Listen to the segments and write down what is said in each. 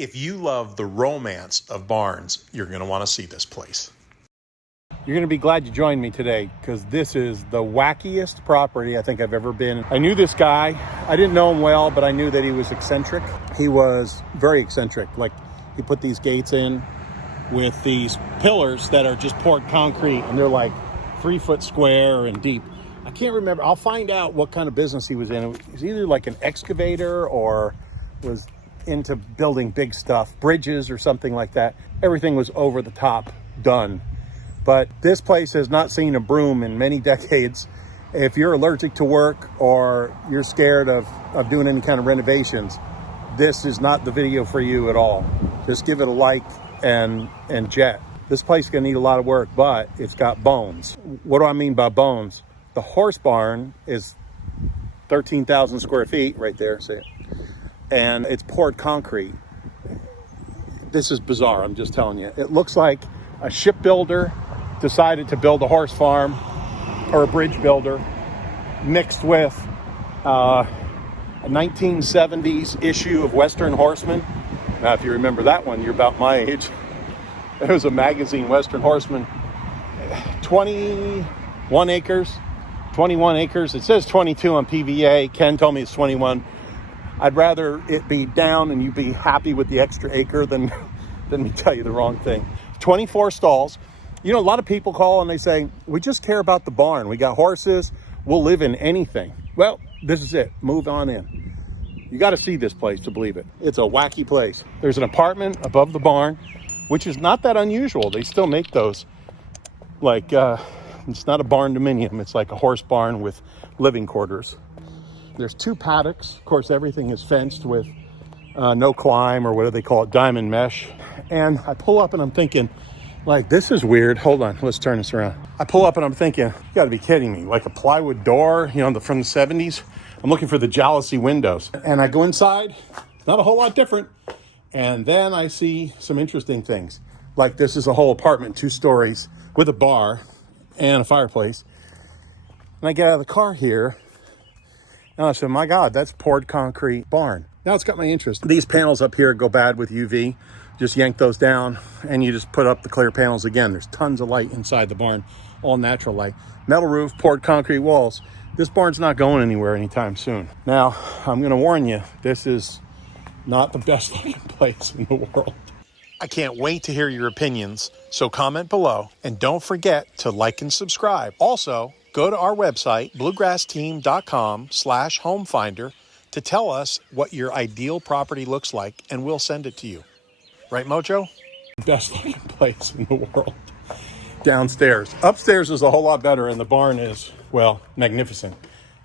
If you love the romance of barns, you're going to want to see this place. You're going to be glad you joined me today because this is the wackiest property I think I've ever been. I knew this guy. I didn't know him well, but I knew that he was eccentric. He was very eccentric. Like, he put these gates in with these pillars that are just poured concrete, and they're like 3 foot square and deep. I can't remember. I'll find out what kind of business he was in. It was either like an excavator or was into building big stuff, bridges or something like that. Everything was over the top done. But this place has not seen a broom in many decades. If you're allergic to work or you're scared of doing any kind of renovations, this is not the video for you at all. Just give it a like and jet. This place is gonna need a lot of work, but it's got bones. What do I mean by bones? The horse barn is 13,000 square feet right there, see it? And it's poured concrete. This is bizarre, I'm just telling you. It looks like a shipbuilder decided to build a horse farm or a bridge builder mixed with a 1970s issue of Western Horseman. Now, if you remember that one, you're about my age. It was a magazine, Western Horseman. 21 acres. It says 22 on PVA. Ken told me it's 21. I'd rather it be down and you be happy with the extra acre than me tell you the wrong thing. 24 stalls. You know, a lot of people call and they say, we just care about the barn. We got horses. We'll live in anything. Well, this is it. Move on in. You got to see this place to believe it. It's a wacky place. There's an apartment above the barn, which is not that unusual. They still make those. Like, it's not a barn dominium. It's like a horse barn with living quarters. There's 2 paddocks. Of course, everything is fenced with no climb, or what do they call it, diamond mesh. And I pull up and I'm thinking, like, this is weird. Hold on, let's turn this around. I pull up and I'm thinking, you gotta be kidding me. Like a plywood door, you know, from the 70s. I'm looking for the jalousie windows. And I go inside, not a whole lot different. And then I see some interesting things. Like, this is a whole apartment, 2 stories, with a bar and a fireplace. And I get out of the car here, and I said, my God, that's poured concrete barn. Now it's got my interest. These panels up here go bad with UV. Just yank those down and you just put up the clear panels again. There's tons of light inside the barn, all natural light. Metal roof, poured concrete walls. This barn's not going anywhere anytime soon. Now, I'm gonna warn you, this is not the best looking place in the world. I can't wait to hear your opinions, so comment below and don't forget to like and subscribe. Also, go to our website, bluegrassteam.com/homefinder, to tell us what your ideal property looks like, and we'll send it to you. Right, Mojo? Best looking place in the world. Downstairs. Upstairs is a whole lot better, and the barn is, well, magnificent.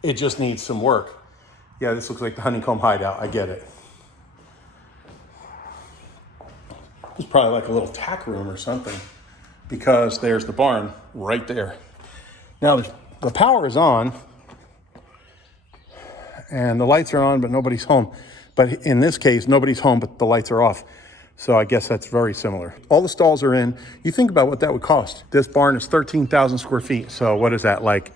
It just needs some work. Yeah, this looks like the honeycomb hideout. I get it. It's probably like a little tack room or something, because there's the barn right there. Now, the power is on, and the lights are on, but nobody's home. But in this case, nobody's home, but the lights are off. So I guess that's very similar. All the stalls are in. You think about what that would cost. This barn is 13,000 square feet. So what is that, like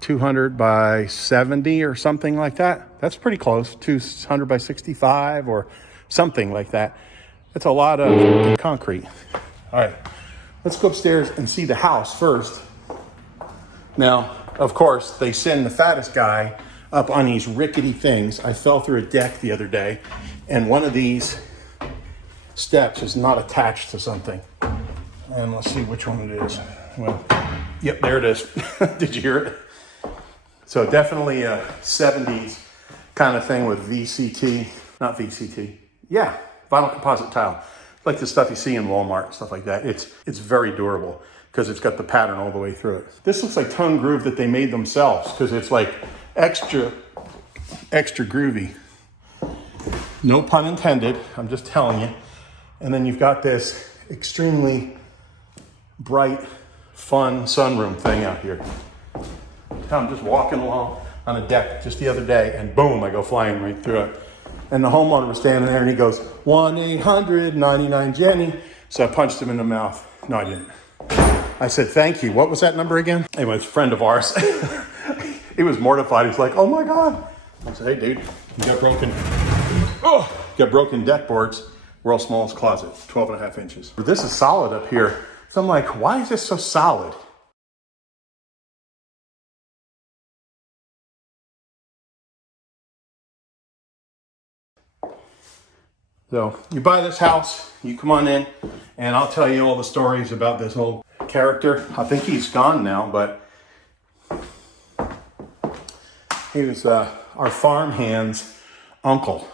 200 by 70 or something like that? That's pretty close, 200 by 65 or something like that. That's a lot of concrete. All right, let's go upstairs and see the house first. Now, of course, they send the fattest guy up on these rickety things. I fell through a deck the other day, and one of these steps is not attached to something. And let's see which one it is. Well, yep, there it is. Did you hear it? So definitely a 70s kind of thing with VCT, not VCT. Yeah, vinyl composite tile. Like the stuff you see in Walmart, stuff like that. It's very durable because it's got the pattern all the way through it. This looks like tongue groove that they made themselves because it's like extra groovy. No pun intended, I'm just telling you. And then you've got this extremely bright, fun sunroom thing out here. I'm just walking along on a deck just the other day, and boom, I go flying right through it. And the homeowner was standing there, and he goes, 1-800-99-JENNY. So I punched him in the mouth. No, I didn't. I said, thank you. What was that number again? Anyway, it's a friend of ours. He was mortified. He's like, oh my God. I said, hey, dude, you got broken deck boards. World's smallest closet, 12.5 inches. This is solid up here. So I'm like, why is this so solid? So you buy this house, you come on in, and I'll tell you all the stories about this whole character. I think he's gone now, but he was our farmhand's uncle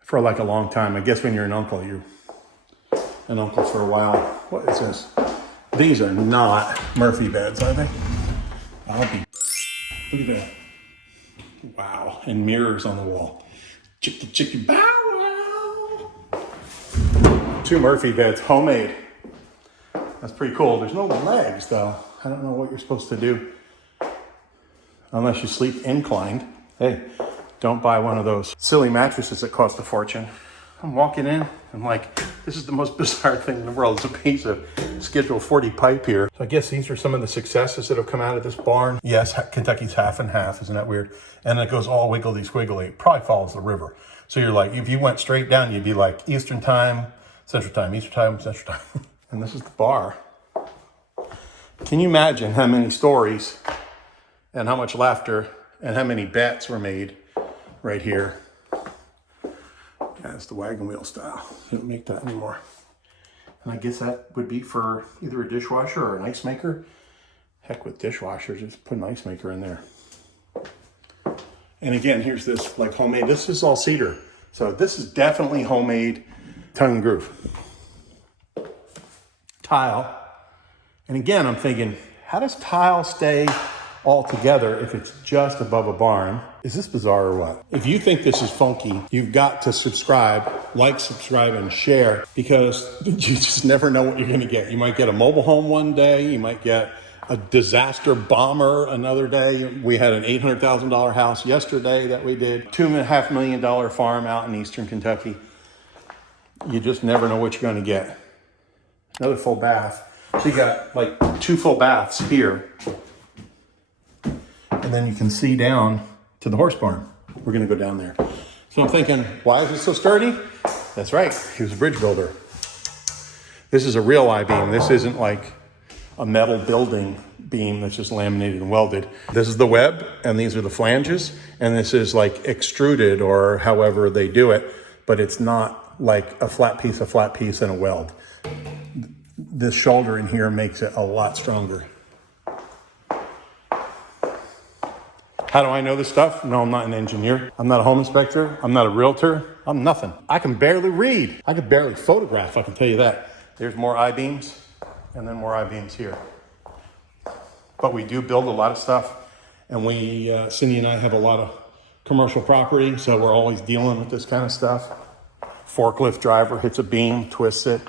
for like a long time. I guess when you're an uncle, you're an uncle for a while. What is this? These are not Murphy beds, are they? I'll be. Look at that. Wow. And mirrors on the wall. Chicky, chicky, bow wow. 2 Murphy beds, homemade. That's pretty cool. There's no legs, though. I don't know what you're supposed to do unless you sleep inclined. Hey, don't buy one of those silly mattresses that cost a fortune. I'm walking in, I'm like, this is the most bizarre thing in the world. It's a piece of Schedule 40 pipe here. So I guess these are some of the successes that have come out of this barn. Yes, Kentucky's half and half, isn't that weird? And it goes all wiggly squiggly. It probably follows the river. So you're like, if you went straight down, you'd be like Eastern time, Central time, Eastern time, Central time. And this is the bar. Can you imagine how many stories and how much laughter and how many bets were made right here? That's the wagon wheel style. They don't make that anymore. And I guess that would be for either a dishwasher or an ice maker. Heck with dishwashers, just put an ice maker in there. And again, here's this like homemade. This is all cedar. So this is definitely homemade tongue and groove. Tile. And again, I'm thinking, how does tile stay all together if it's just above a barn? Is this bizarre or what? If you think this is funky, you've got to subscribe, subscribe, and share, because you just never know what you're gonna get. You might get a mobile home one day, you might get a disaster bomber another day. We had an $800,000 house yesterday that we did, $2.5 million farm out in Eastern Kentucky. You just never know what you're gonna get. Another full bath. So you got like 2 full baths here. And then you can see down to the horse barn. We're gonna go down there. So I'm thinking, why is it so sturdy? That's right, he was a bridge builder. This is a real I-beam. This isn't like a metal building beam that's just laminated and welded. This is the web, and these are the flanges, and this is like extruded or however they do it, but it's not like a flat piece and a weld. This shoulder in here makes it a lot stronger. How do I know this stuff? No, I'm not an engineer. I'm not a home inspector. I'm not a realtor. I'm nothing. I can barely read. I can barely photograph, I can tell you that. There's more I-beams, and then more I-beams here. But we do build a lot of stuff, and Cindy and I have a lot of commercial property, so we're always dealing with this kind of stuff. Forklift driver hits a beam, twists it.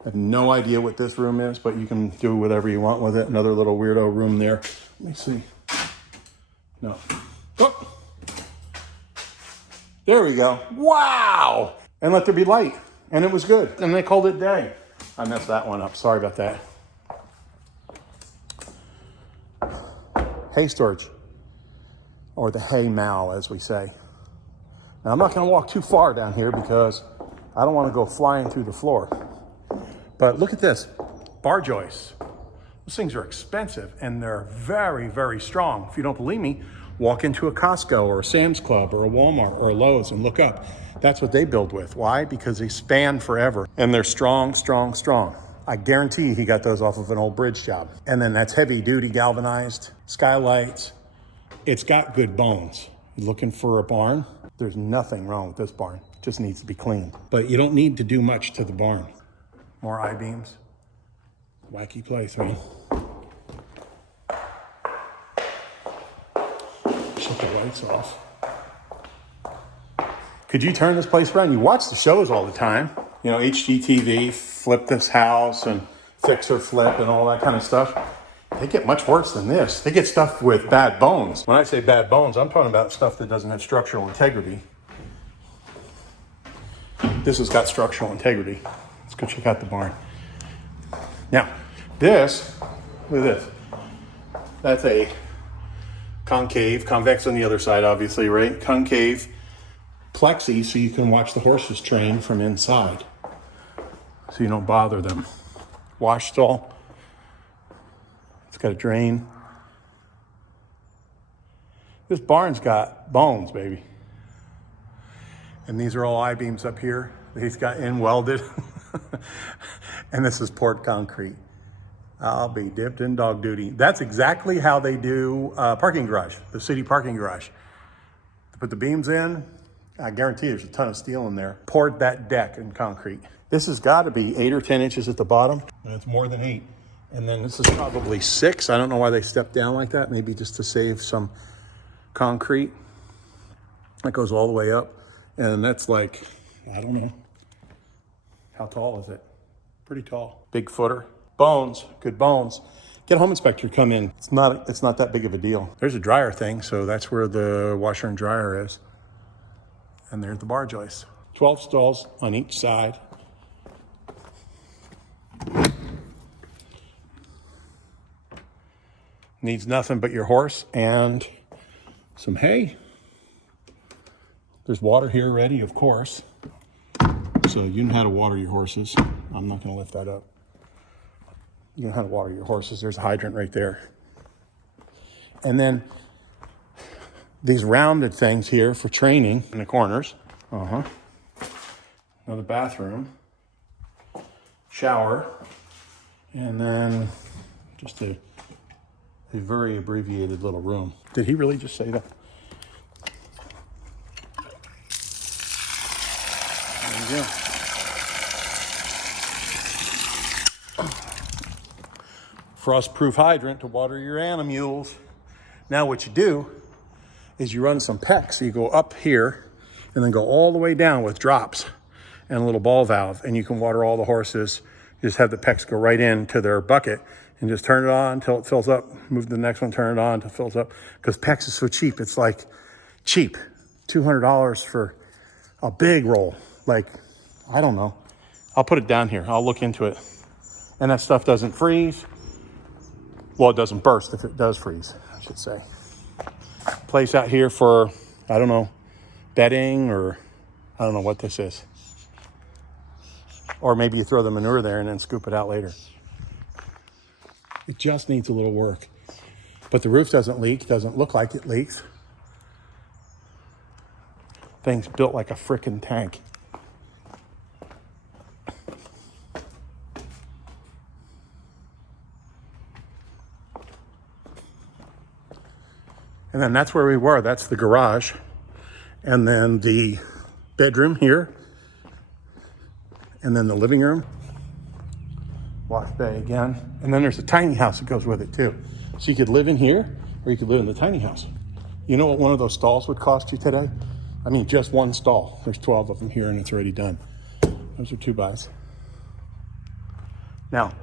I have no idea what this room is, but you can do whatever you want with it. Another little weirdo room there. Let me see. No. Oh. There we go. Wow. And let there be light. And it was good. And they called it day. I messed that one up. Sorry about that. Hay storage. Or the hay mow, as we say. Now, I'm not going to walk too far down here because I don't want to go flying through the floor. But look at this. Bar joists. Those things are expensive, and they're very, very strong. If you don't believe me, walk into a Costco or a Sam's Club or a Walmart or a Lowe's and look up. That's what they build with. Why? Because they span forever, and they're strong, strong, strong. I guarantee he got those off of an old bridge job. And then that's heavy duty galvanized, skylights. It's got good bones. You're looking for a barn? There's nothing wrong with this barn. It just needs to be cleaned. But you don't need to do much to the barn. More I-beams. Wacky place, huh? Shut the lights off. Could you turn this place around? You watch the shows all the time. You know, HGTV, Flip This House and Fix or Flip and all that kind of stuff. They get much worse than this. They get stuff with bad bones. When I say bad bones, I'm talking about stuff that doesn't have structural integrity. This has got structural integrity. Let's go check out the barn. Now, this, look at this. That's a concave, convex on the other side, obviously, right? Concave plexi so you can watch the horses train from inside, so you don't bother them. Wash stall. It's got a drain. This barn's got bones, baby. And these are all I-beams up here that he's got in welded. And this is poured concrete. I'll be dipped in dog duty. That's exactly how they do parking garage, the city parking garage. To put the beams in, I guarantee there's a ton of steel in there. Poured that deck in concrete. This has got to be 8 or 10 inches at the bottom. And it's more than 8. And then this is probably 6. I don't know why they stepped down like that. Maybe just to save some concrete. That goes all the way up. And that's like, I don't know. How tall is it? Pretty tall. Big footer. Bones, good bones. Get a home inspector to come in. It's not that big of a deal. There's a dryer thing, so that's where the washer and dryer is. And there's the bar joist. 12 stalls on each side. Needs nothing but your horse and some hay. There's water here ready, of course. So you know how to water your horses. I'm not gonna lift that up. You know how to water your horses. There's a hydrant right there. And then these rounded things here for training in the corners. Another bathroom, shower, and then just a very abbreviated little room. Did he really just say that? There you go. Frost-proof hydrant to water your animals. Now what you do is you run some PEX. So you go up here and then go all the way down with drops and a little ball valve, and you can water all the horses. You just have the PEX go right into their bucket and just turn it on until it fills up. Move to the next one, turn it on until it fills up. Because PEX is so cheap. It's like cheap. $200 for a big roll. Like, I don't know. I'll put it down here. I'll look into it. And that stuff doesn't freeze. Well, it doesn't burst if it does freeze, I should say. Place out here for, I don't know, bedding, or I don't know what this is. Or maybe you throw the manure there and then scoop it out later. It just needs a little work. But the roof doesn't leak, doesn't look like it leaks. Thing's built like a frickin' tank. And then that's where we were. That's the garage. And then the bedroom here. And then the living room. Wash bay again. And then there's a tiny house that goes with it too. So you could live in here, or you could live in the tiny house. You know what one of those stalls would cost you today? I mean, just one stall. There's 12 of them here and it's already done. Those are 2 buys. Now,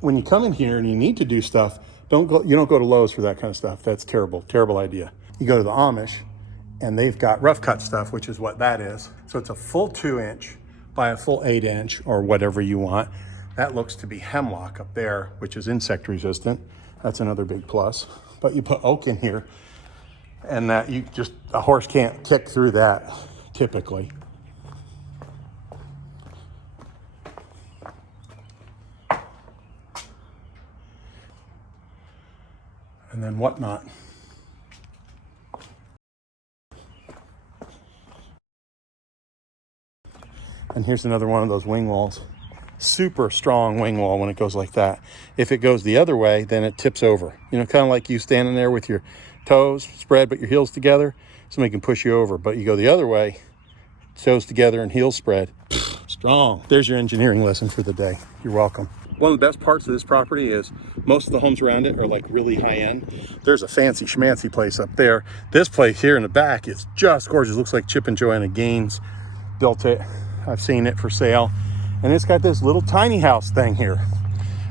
when you come in here and you need to do stuff, you don't go to Lowe's for that kind of stuff. That's terrible, terrible idea. You go to the Amish and they've got rough cut stuff, which is what that is. So it's a full 2-inch by a full 8-inch or whatever you want. That looks to be hemlock up there, which is insect resistant. That's another big plus. But you put oak in here and that a horse can't kick through that typically. And then whatnot. And here's another one of those wing walls. Super strong wing wall when it goes like that. If it goes the other way, then it tips over. You know, kind of like you standing there with your toes spread but your heels together. Somebody can push you over. But you go the other way, toes together and heels spread. Strong. There's your engineering lesson for the day. You're welcome. One of the best parts of this property is most of the homes around it are like really high end. There's a fancy schmancy place up there. This place here in the back is just gorgeous. Looks like Chip and Joanna Gaines built it. I've seen it for sale. And it's got this little tiny house thing here.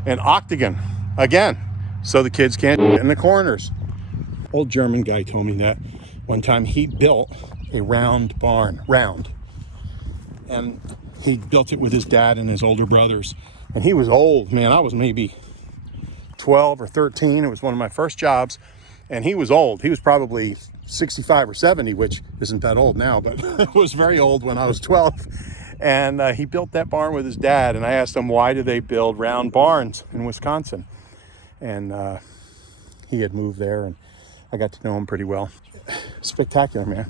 An octagon, again, so the kids can't get in the corners. Old German guy told me that one time he built a round barn, and he built it with his dad and his older brothers. And he was old, man. I was maybe 12 or 13. It was one of my first jobs. And he was old. He was probably 65 or 70, which isn't that old now, but it was very old when I was 12. And he built that barn with his dad. And I asked him, why do they build round barns in Wisconsin? And he had moved there, and I got to know him pretty well. Spectacular, man.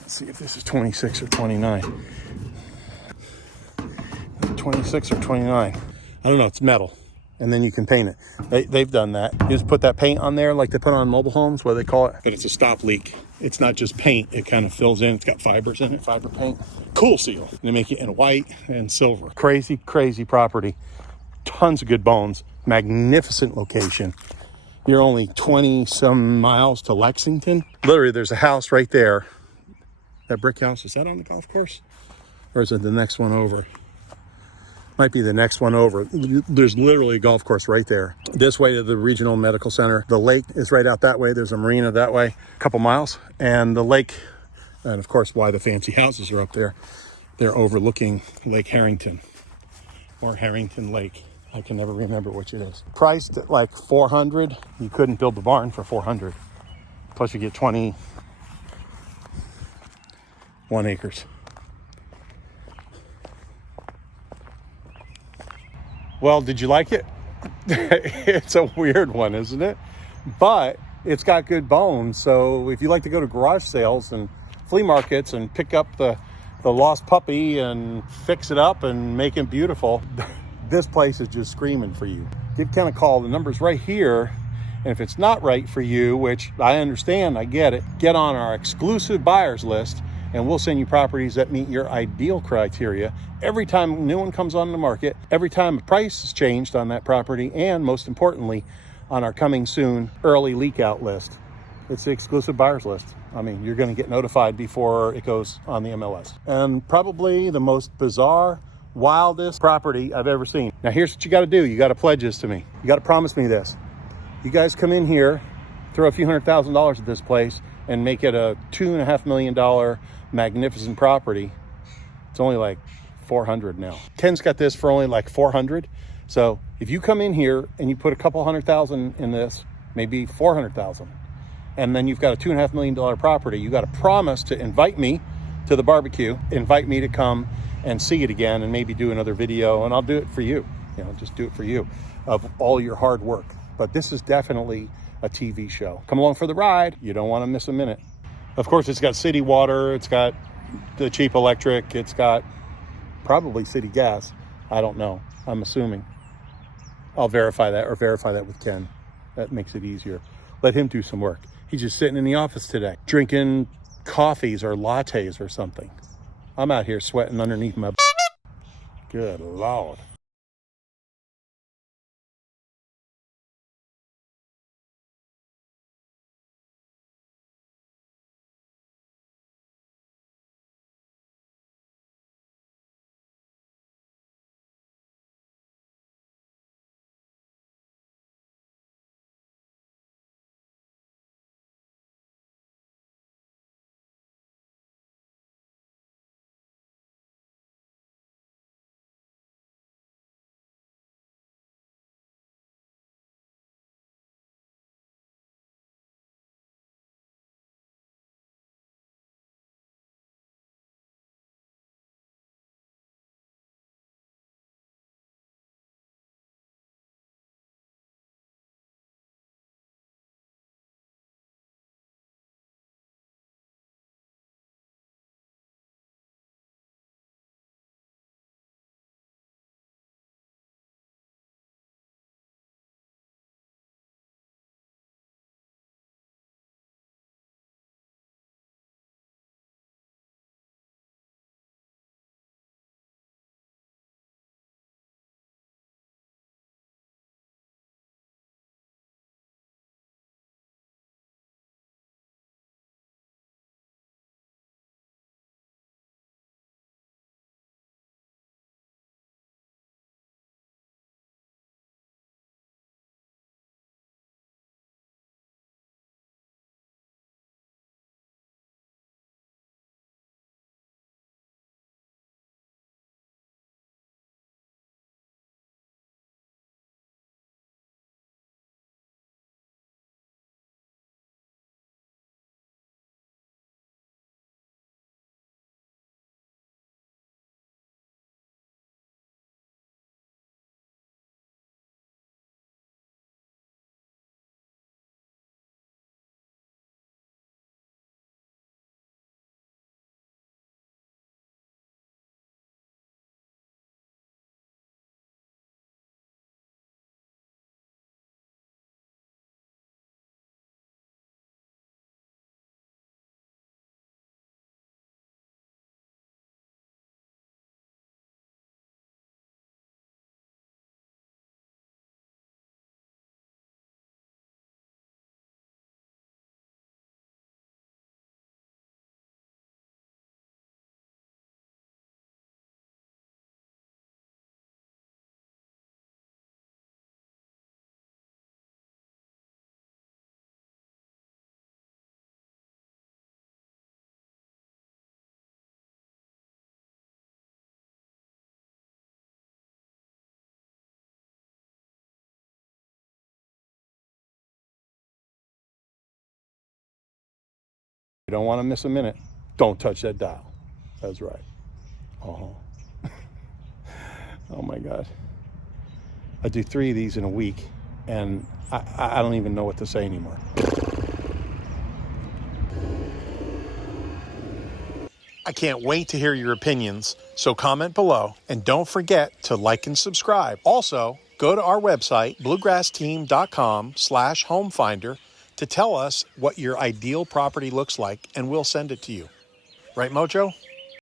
Let's see if this is 26 or 29. 26 or 29. I don't know, it's metal. And then you can paint it. They've done that. You just put that paint on there like they put on mobile homes, what do they call it? But it's a stop leak. It's not just paint. It kind of fills in. It's got fibers in it, fiber paint. Cool seal. And they make it in white and silver. Crazy, crazy property. Tons of good bones. Magnificent location. You're only 20 some miles to Lexington. Literally, there's a house right there. That brick house, is that on the golf course? Or is it the next one over? Might be the next one over. There's literally a golf course right there. This way to the regional medical center. The lake is right out that way. There's a marina that way, a couple miles. And the lake, and of course why the fancy houses are up there, they're overlooking Lake Harrington or Harrington Lake. I can never remember which it is. Priced at like 400. You couldn't build the barn for 400. Plus you get 21 acres. Well, did you like it? It's a weird one, isn't it? But it's got good bones. So if you like to go to garage sales and flea markets and pick up the lost puppy and fix it up and make it beautiful, this place is just screaming for you. Give Ken a call. The number's right here. And if it's not right for you, which I understand, I get it, get on our exclusive buyers list, and we'll send you properties that meet your ideal criteria every time a new one comes on the market, every time a price is changed on that property, and most importantly, on our coming soon early leak out list. It's the exclusive buyers list. I mean, you're going to get notified before it goes on the MLS. And probably the most bizarre, wildest property I've ever seen. Now, here's what you got to do. You got to pledge this to me. You got to promise me this. You guys come in here, throw a few $100,000 at this place, and make it a $2.5 million magnificent property. It's only like 400 now. Ken's got this for only like 400. So if you come in here and you put a couple $100,000 in this, maybe 400,000, and then you've got a $2.5 million property, you got to promise to invite me to the barbecue, invite me to come and see it again, and maybe do another video, and I'll do it for you. You know, just do it for you of all your hard work. But this is definitely a TV show. Come along for the ride. You don't want to miss a minute. Of course, it's got city water. It's got the cheap electric. It's got probably city gas. I don't know. I'm assuming. I'll verify that, or verify that with Ken. That makes it easier. Let him do some work. He's just sitting in the office today, drinking coffees or lattes or something. I'm out here sweating underneath my... Good Lord. You don't want to miss a minute. Don't touch that dial. That's right. Oh, oh my God. I do 3 of these in a week, and I don't even know what to say anymore. I can't wait to hear your opinions, so comment below and don't forget to like and subscribe. Also, go to our website, bluegrassteam.com/homefinder, to tell us what your ideal property looks like, and we'll send it to you. Right, Mojo?